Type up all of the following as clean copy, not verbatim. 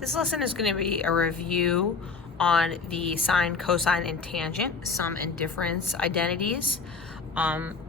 This lesson is going to be a review on the sine, cosine, and tangent, sum and difference identities.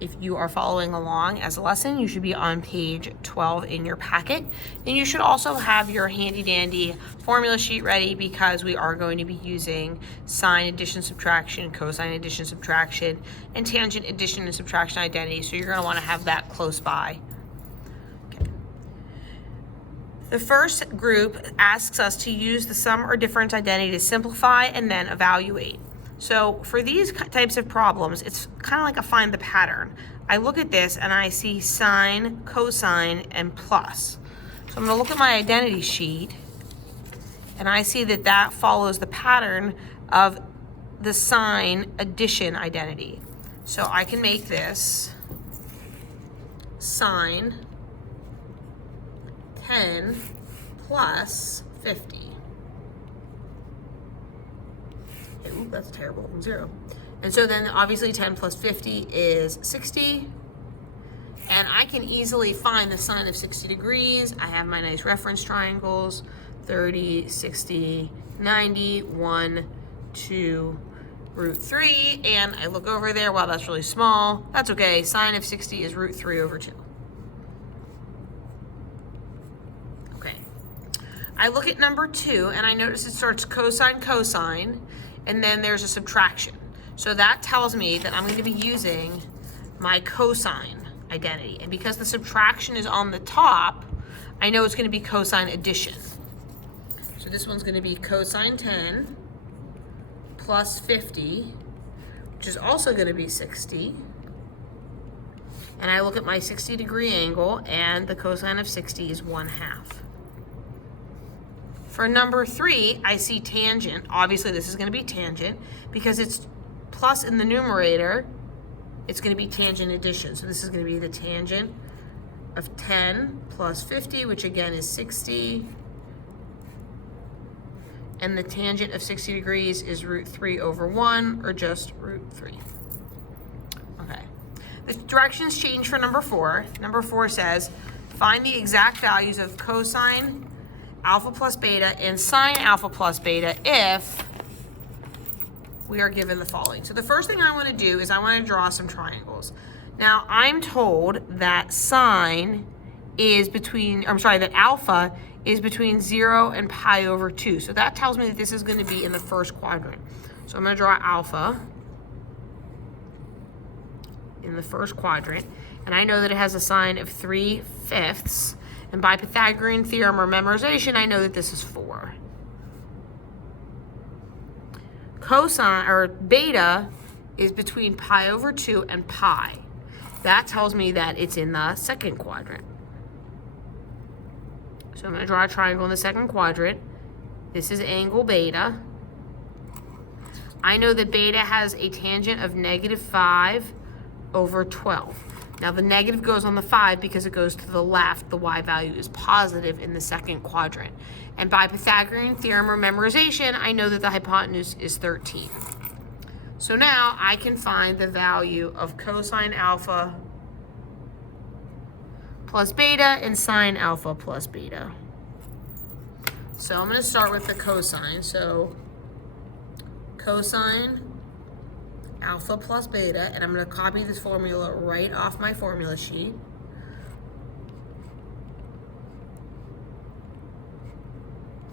If you are following along as a lesson, you should be on page 12 in your packet. And you should also have your handy dandy formula sheet ready because we are going to be using sine addition, subtraction, cosine addition, subtraction, and tangent addition and subtraction identities. So you're going to want to have that close by. The first group asks us to use the sum or difference identity to simplify and then evaluate. So for these types of problems, it's kind of like a find the pattern. I look at this and I see sine, cosine, and plus. So I'm going to look at my identity sheet and I see that that follows the pattern of the sine addition identity. So I can make this sine 10 plus 50. Ooh, that's terrible, 0. And so then obviously 10 plus 50 is 60. And I can easily find the sine of 60 degrees. I have my nice reference triangles, 30, 60, 90, 1, 2, root 3. And I look over there, wow, that's really small. That's okay, sine of 60 is root 3 over 2. I look at number 2 and I notice it starts cosine, cosine, and then there's a subtraction. So that tells me that I'm going to be using my cosine identity. And because the subtraction is on the top, I know it's going to be cosine addition. So this one's going to be cosine 10 plus 50, which is also going to be 60. And I look at my 60-degree angle, and the cosine of 60 is 1/2. For number 3, I see tangent. Obviously, this is going to be tangent. Because it's plus in the numerator, it's going to be tangent addition. So this is going to be the tangent of 10 plus 50, which again is 60. And the tangent of 60 degrees is root 3 over 1, or just root 3. Okay. The directions change for number 4. Number 4 says, find the exact values of cosine alpha plus beta and sine alpha plus beta if we are given the following. So the first thing I want to do is I want to draw some triangles. Now I'm told that sine is that alpha is between 0 and pi over 2. So that tells me that this is going to be in the first quadrant. So I'm going to draw alpha in the first quadrant, and I know that it has a sine of 3/5. And by Pythagorean theorem or memorization, I know that this is 4. Cosine, or beta, is between pi over 2 and pi. That tells me that it's in the second quadrant. So I'm going to draw a triangle in the second quadrant. This is angle beta. I know that beta has a tangent of -5 over 12. Now the negative goes on the 5 because it goes to the left. The y value is positive in the second quadrant. And by Pythagorean theorem or memorization, I know that the hypotenuse is 13. So now I can find the value of cosine alpha plus beta and sine alpha plus beta. So I'm going to start with the cosine. So cosine alpha plus beta, and I'm going to copy this formula right off my formula sheet.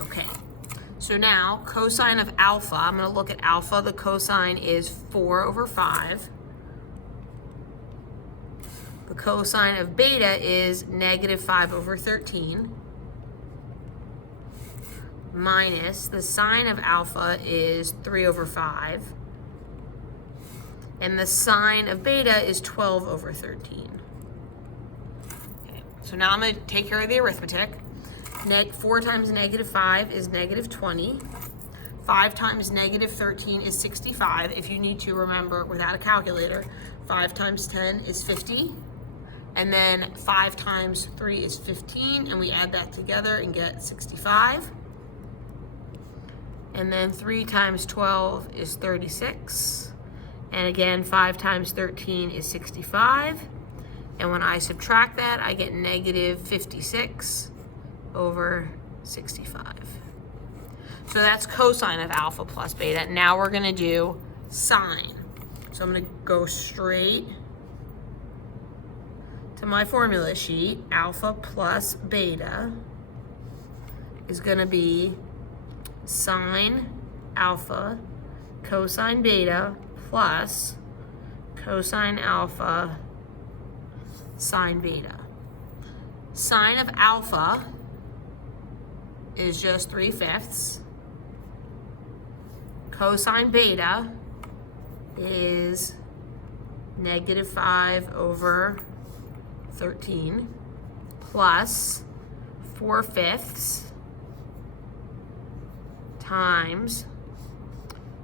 Okay, so now cosine of alpha, I'm going to look at alpha. The cosine is 4 over 5. The cosine of beta is -5 over 13. Minus the sine of alpha is 3 over 5. And the sine of beta is 12 over 13. Okay, so now I'm going to take care of the arithmetic. 4 times -5 is -20. 5 times -13 is 65. If you need to remember without a calculator, 5 times 10 is 50. And then 5 times 3 is 15. And we add that together and get 65. And then 3 times 12 is 36. And again, 5 times 13 is 65. And when I subtract that, I get -56 over 65. So that's cosine of alpha plus beta. Now we're gonna do sine. So I'm gonna go straight to my formula sheet. Alpha plus beta is gonna be sine alpha cosine beta plus cosine alpha sine beta. Sine of alpha is just 3/5. Cosine beta is -5/13 plus 4/5 times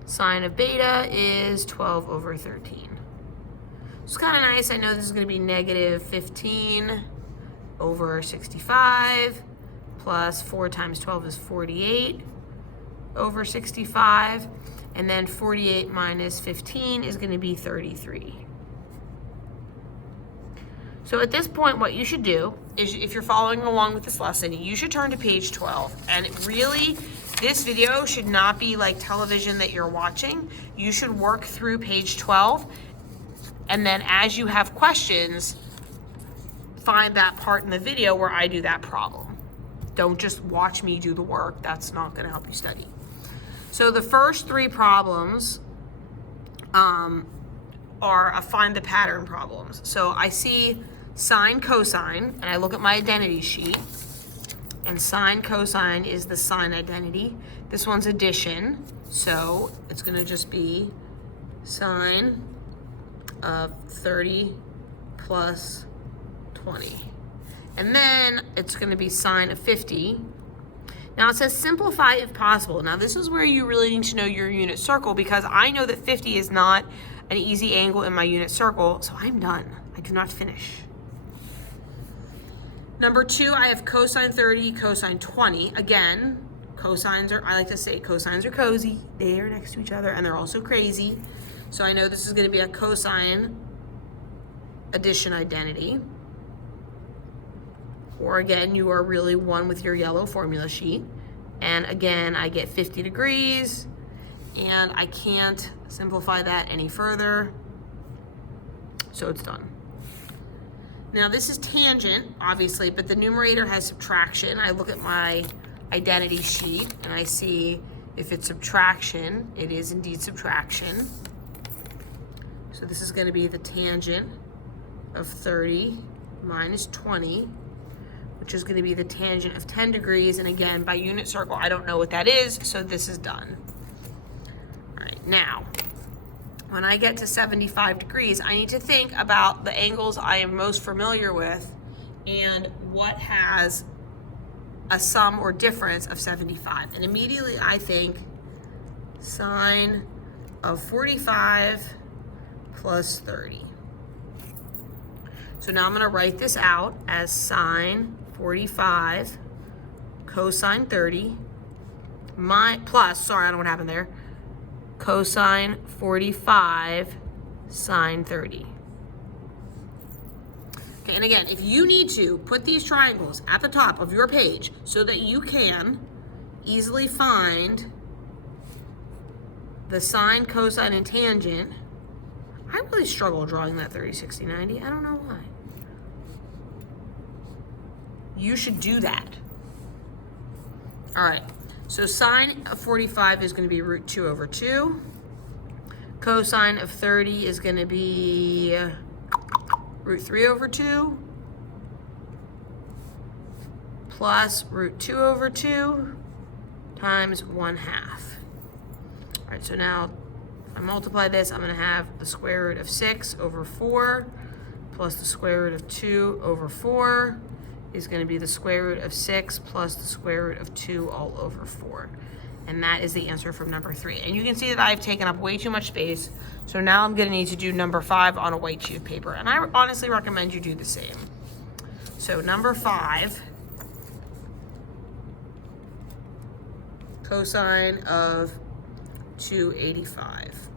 sine of beta is 12/13. It's kind of nice. I know this is going to be -15/65 plus 4 times 12 is 48/65. And then 48 minus 15 is going to be 33. So at this point, what you should do is, if you're following along with this lesson, you should turn to page 12. And really, this video should not be like television that you're watching. You should work through page 12. And then as you have questions, find that part in the video where I do that problem. Don't just watch me do the work. That's not going to help you study. So the first 3 problems are find the pattern problems. So I see sine cosine, and I look at my identity sheet, and sine cosine is the sine identity. This one's addition, so it's going to just be sine of 30 plus 20. And then it's going to be sine of 50. Now it says simplify if possible. Now this is where you really need to know your unit circle, because I know that 50 is not an easy angle in my unit circle, so I'm done. I do not finish. Number 2, I have cosine 30, cosine 20. Again, cosines are, I like to say cosines are cozy. They are next to each other and they're also crazy. So I know this is going to be a cosine addition identity. Or again, you are really one with your yellow formula sheet. And again, I get 50 degrees, and I can't simplify that any further. So it's done. Now this is tangent, obviously, but the numerator has subtraction. I look at my identity sheet and I see if it's subtraction, it is indeed subtraction. So this is going to be the tangent of 30 minus 20, which is going to be the tangent of 10 degrees. And again, by unit circle, I don't know what that is, so this is done. All right, now, when I get to 75 degrees, I need to think about the angles I am most familiar with and what has a sum or difference of 75. And immediately I think sine of 45 plus 30. So now I'm going to write this out as sine 45 cosine 30 sorry, I don't know what happened there, cosine 45 sine 30. Okay, and again, if you need to put these triangles at the top of your page so that you can easily find the sine, cosine, and tangent, I really struggle drawing that 30, 60, 90. I don't know why. You should do that. All right, so sine of 45 is going to be root 2 over 2. Cosine of 30 is going to be root 3 over 2 plus root 2 over 2 times 1/2. All right, so now if I multiply this, I'm going to have the square root of 6 over 4 plus the square root of 2 over 4 is going to be the square root of 6 plus the square root of 2 all over 4. And that is the answer from number 3. And you can see that I've taken up way too much space. So now I'm going to need to do number 5 on a white sheet of paper. And I honestly recommend you do the same. So number 5, cosine of 285.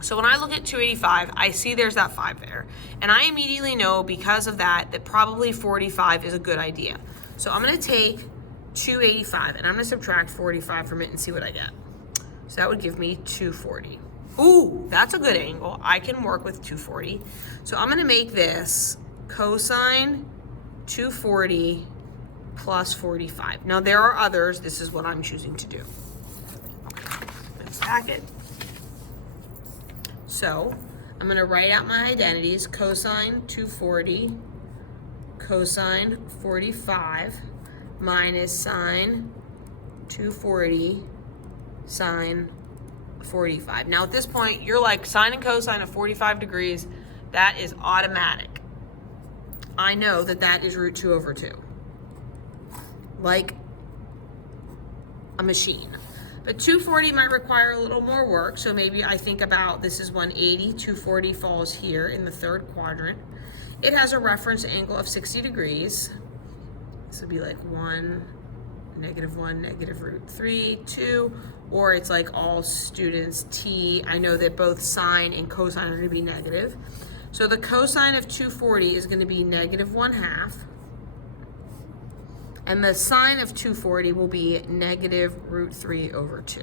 So when I look at 285, I see there's that 5 there. And I immediately know because of that, that probably 45 is a good idea. So I'm going to take 285, and I'm gonna subtract 45 from it and see what I get. So that would give me 240. Ooh, that's a good angle. I can work with 240. So I'm gonna make this cosine 240 plus 45. Now there are others, this is what I'm choosing to do. Okay, let's stack it. So I'm gonna write out my identities, cosine 240, cosine 45, minus sine 240, sine 45. Now at this point, you're like, sine and cosine of 45 degrees, that is automatic. I know that that is root 2 over 2. Like a machine. But 240 might require a little more work, so maybe I think about, this is 180, 240 falls here in the third quadrant. It has a reference angle of 60 degrees. This would be like 1, negative root 3, 2, or it's like all students t. I know that both sine and cosine are going to be negative. So the cosine of 240 is going to be negative 1/2. And the sine of 240 will be negative root 3 over 2.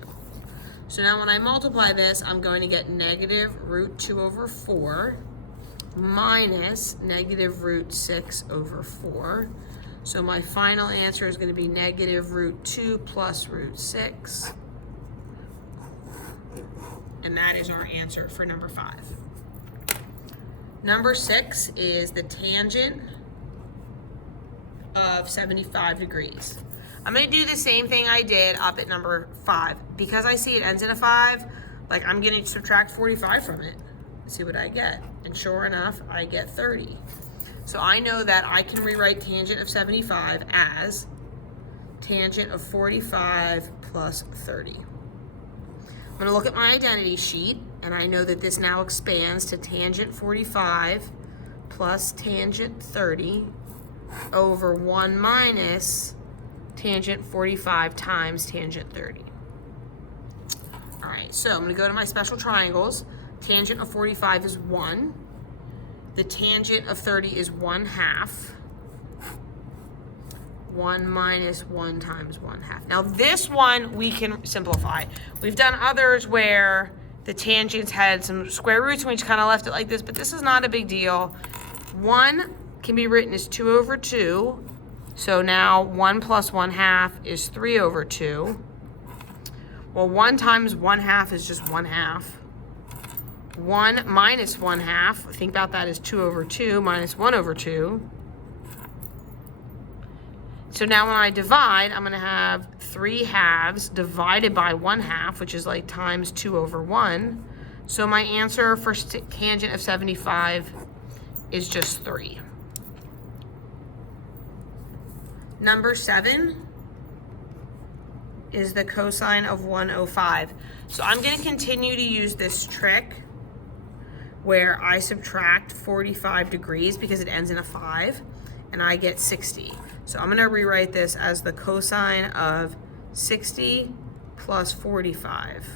So now when I multiply this, I'm going to get negative root 2 over 4 minus negative root 6 over 4. So my final answer is going to be negative root 2 plus root 6. And that is our answer for number 5. Number 6 is the tangent of 75 degrees. I'm going to do the same thing I did up at number 5. Because I see it ends in a 5, like I'm going to subtract 45 from it, see what I get. And sure enough, I get 30. So I know that I can rewrite tangent of 75 as tangent of 45 plus 30. I'm going to look at my identity sheet, and I know that this now expands to tangent 45 plus tangent 30 over 1 minus tangent 45 times tangent 30. All right, so I'm going to go to my special triangles. Tangent of 45 is 1. The tangent of 30 is 1/2. 1 minus 1 times 1/2. Now this one we can simplify. We've done others where the tangents had some square roots and we just kind of left it like this, but this is not a big deal. 1 can be written as 2 over 2. So now 1 plus 1/2 is 3 over 2. Well, 1 times 1/2 is just 1/2. 1 minus 1/2, think about that as 2 over 2 minus 1 over 2. So now when I divide, I'm going to have 3/2 divided by 1/2, which is like times 2 over 1. So my answer for tangent of 75 is just 3. Number 7 is the cosine of 105. So I'm going to continue to use this trick where I subtract 45 degrees because it ends in a 5, and I get 60. So I'm going to rewrite this as the cosine of 60 plus 45.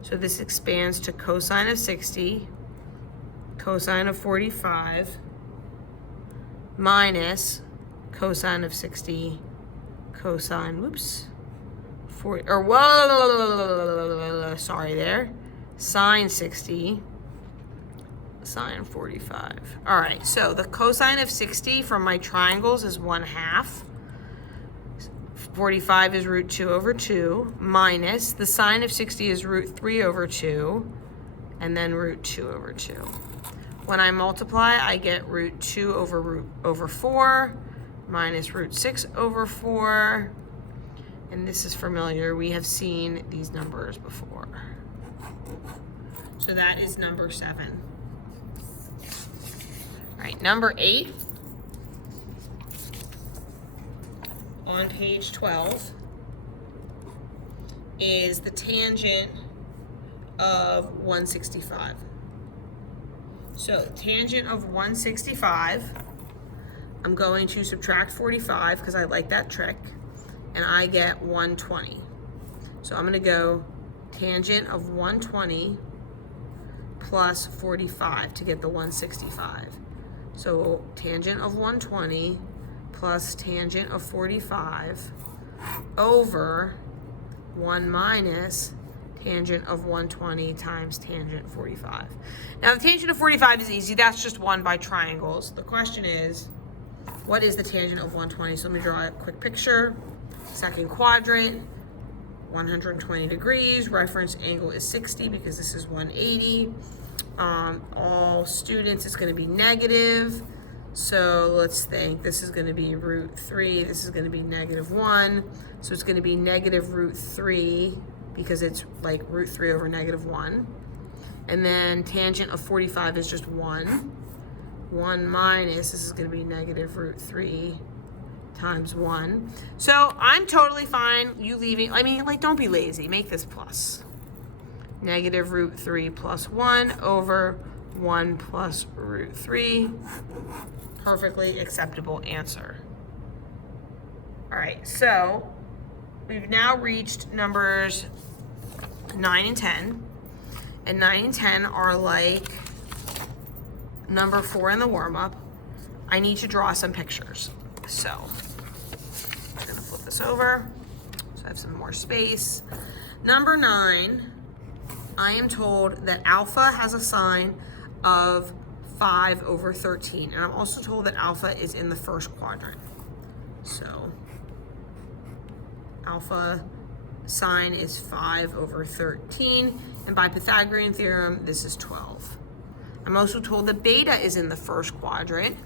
So this expands to cosine of 60, cosine of 45, minus cosine of 60, cosine, whoops, 40, or whoa, sorry there, sine 60, sine 45. All right, so the cosine of 60 from my triangles is 1/2. 45 is root 2 over 2, minus the sine of 60 is root 3 over 2, and then root 2 over 2. When I multiply, I get root 2 over 4, minus root 6 over 4, and this is familiar. We have seen these numbers before. So that is number 7. All right, number 8 on page 12 is the tangent of 165. So tangent of 165, I'm going to subtract 45 because I like that trick, and I get 120. So I'm going to go tangent of 120 plus 45 to get the 165. So tangent of 120 plus tangent of 45 over 1 minus tangent of 120 times tangent 45. Now the tangent of 45 is easy. That's just 1 by triangles. The question is, what is the tangent of 120? So let me draw a quick picture. Second quadrant, 120 degrees. Reference angle is 60 because this is 180. All students, it's going to be negative. So let's think, this is going to be root 3. This is going to be negative 1. So it's going to be negative root 3 because it's like root 3 over negative 1. And then tangent of 45 is just 1. 1 minus, this is going to be negative root 3 times 1. So I'm totally fine you leaving, I mean, like, don't be lazy. Make this plus. Negative root 3 plus 1 over 1 plus root 3. Perfectly acceptable answer. All right, so we've now reached numbers 9 and 10. And 9 and 10 are like number 4 in the warm-up. I need to draw some pictures. So I'm gonna flip this over so I have some more space. Number 9, I am told that alpha has a sign of 5 over 13. And I'm also told that alpha is in the first quadrant. So alpha sign is 5 over 13. And by Pythagorean theorem, this is 12. I'm also told that beta is in the first quadrant.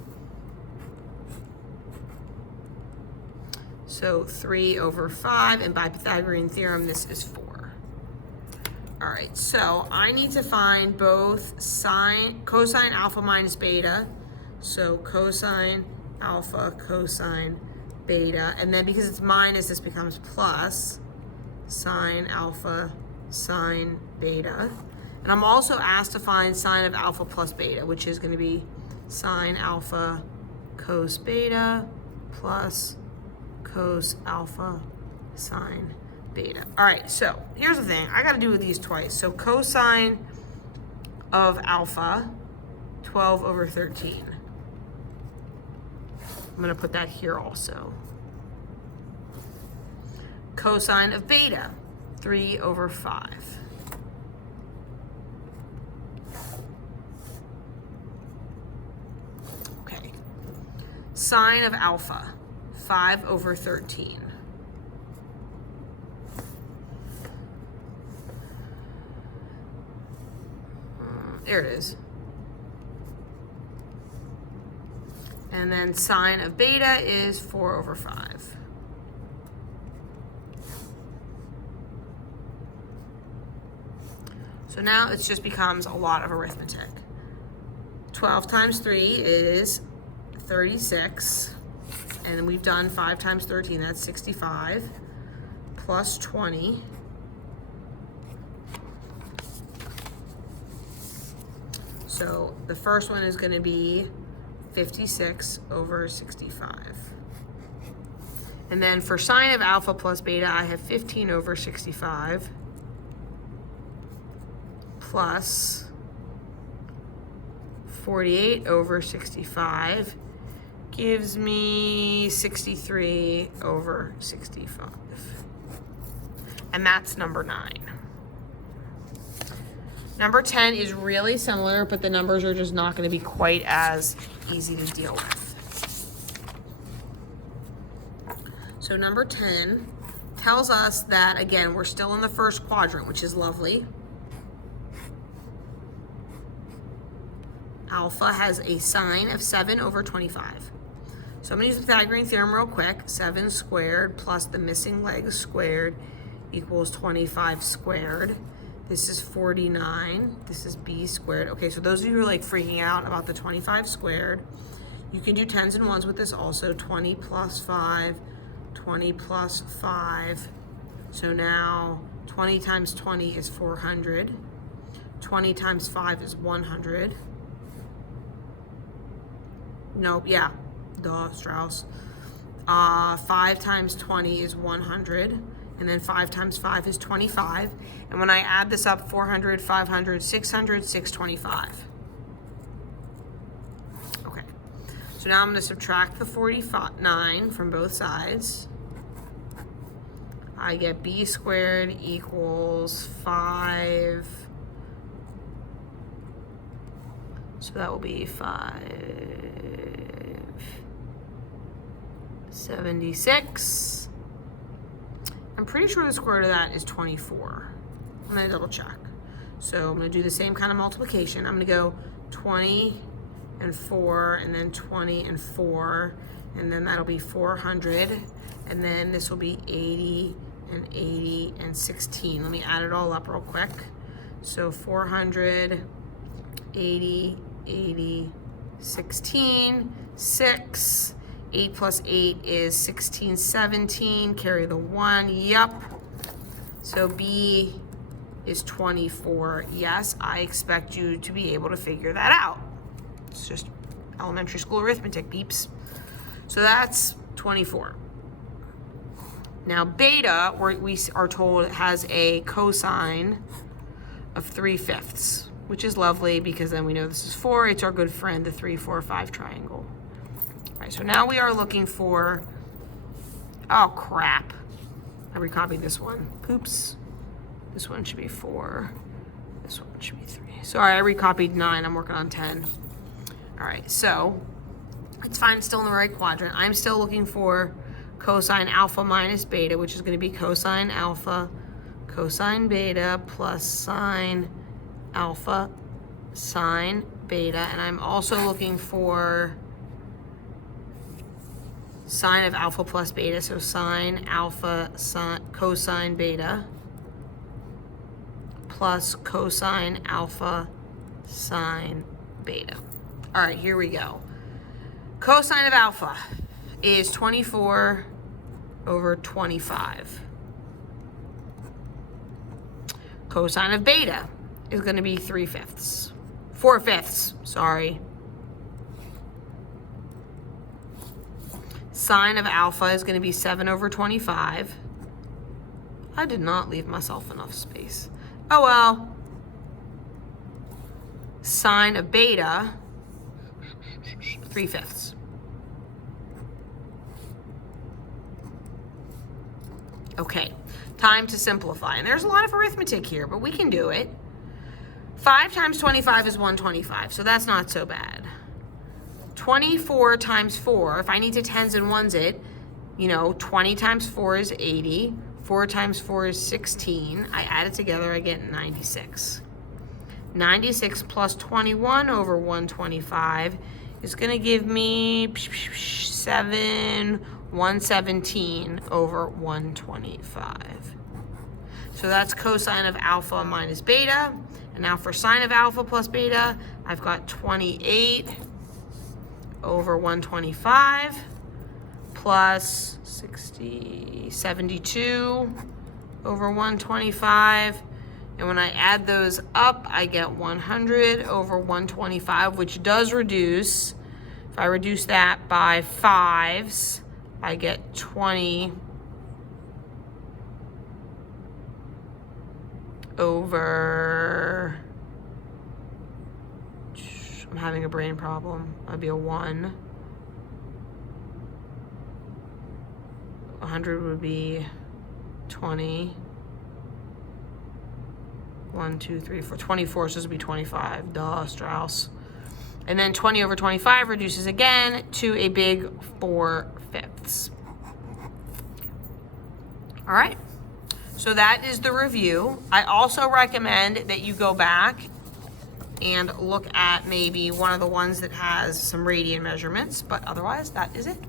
So 3 over 5. And by Pythagorean theorem, this is 4. All right, so I need to find both cosine alpha minus beta. So cosine alpha, cosine beta. And then because it's minus, this becomes plus sine alpha, sine beta. And I'm also asked to find sine of alpha plus beta, which is going to be sine alpha cos beta plus cos alpha sine beta. All right, so here's the thing. I got to do these twice. So cosine of alpha, 12 over 13. I'm going to put that here also. Cosine of beta, 3 over 5. Okay. Sine of alpha, 5 over 13. There it is. And then sine of beta is 4 over 5. So now it just becomes a lot of arithmetic. 12 times 3 is 36. And we've done 5 times 13, that's 65. Plus 20. So the first one is going to be 56 over 65. And then for sine of alpha plus beta, I have 15 over 65 plus 48 over 65 gives me 63 over 65. And that's number 9. Number 10 is really similar, but the numbers are just not going to be quite as easy to deal with. So number 10 tells us that, again, we're still in the first quadrant, which is lovely. Alpha has a sign of 7 over 25. So I'm going to use the Pythagorean theorem real quick. 7 squared plus the missing leg squared equals 25 squared. This is 49. This is b squared. Okay, so those of you who are like freaking out about the 25 squared, you can do 10s and 1s with this also. 20 plus 5, 20 plus 5. So now 20 times 20 is 400. 20 times 5 is 100. Nope, yeah, duh, Strauss. 5 times 20 is 100. And then 5 times 5 is 25. And when I add this up, 400, 500, 600, 625. Okay. So now I'm going to subtract the 49 from both sides. I get b squared equals 5. So that will be 576. I'm pretty sure the square root of that is 24. I'm going to double check. So I'm going to do the same kind of multiplication. I'm going to go 20 and 4, and then 20 and 4, and then that'll be 400, and then this will be 80 and 80 and 16. Let me add it all up real quick. So 400, 80, 80, 16, 6, 8 plus 8 is 16, 17, carry the 1, yup. So B is 24. Yes, I expect you to be able to figure that out. It's just elementary school arithmetic, peeps. So that's 24. Now beta, we are told, has a cosine of 3/5, which is lovely because then we know this is 4. It's our good friend, the 3, 4, 5 triangle. All right, so now we are looking for, oh crap, I recopied this one. Oops. This one should be 4. This one should be 3. Sorry, I recopied 9. I'm working on 10. All right, so it's fine. It's still in the right quadrant. I'm still looking for cosine alpha minus beta, which is going to be cosine alpha, cosine beta plus sine alpha, sine beta. And I'm also looking for sine of alpha plus beta, so sine alpha cosine beta plus cosine alpha sine beta. All right, here we go. Cosine of alpha is 24 over 25. Cosine of beta is going to be 3/5. 4/5, sorry. Sine of alpha is going to be 7 over 25. I did not leave myself enough space. Oh well. Sine of beta, 3/5. Okay, time to simplify. And there's a lot of arithmetic here, but we can do it. 5 times 25 is 125, so that's not so bad. 24 times 4, if I need to tens and ones it, 20 times 4 is 80. 4 times 4 is 16. I add it together, I get 96. 96 plus 21 over 125 is going to give me 117 over 125. So that's cosine of alpha minus beta. And now for sine of alpha plus beta, I've got 28 over 125 plus 72 over 125. And when I add those up, I get 100 over 125, which does reduce. If I reduce that by 5s, I get 20 over, I'm having a brain problem. That'd be a 1. 100 would be 20. 1, 2, 3, 4. 24, so this would be 25. Duh, Strauss. And then 20 over 25 reduces again to a big 4/5. All right. So that is the review. I also recommend that you go back and look at maybe one of the ones that has some radian measurements, but otherwise that is it.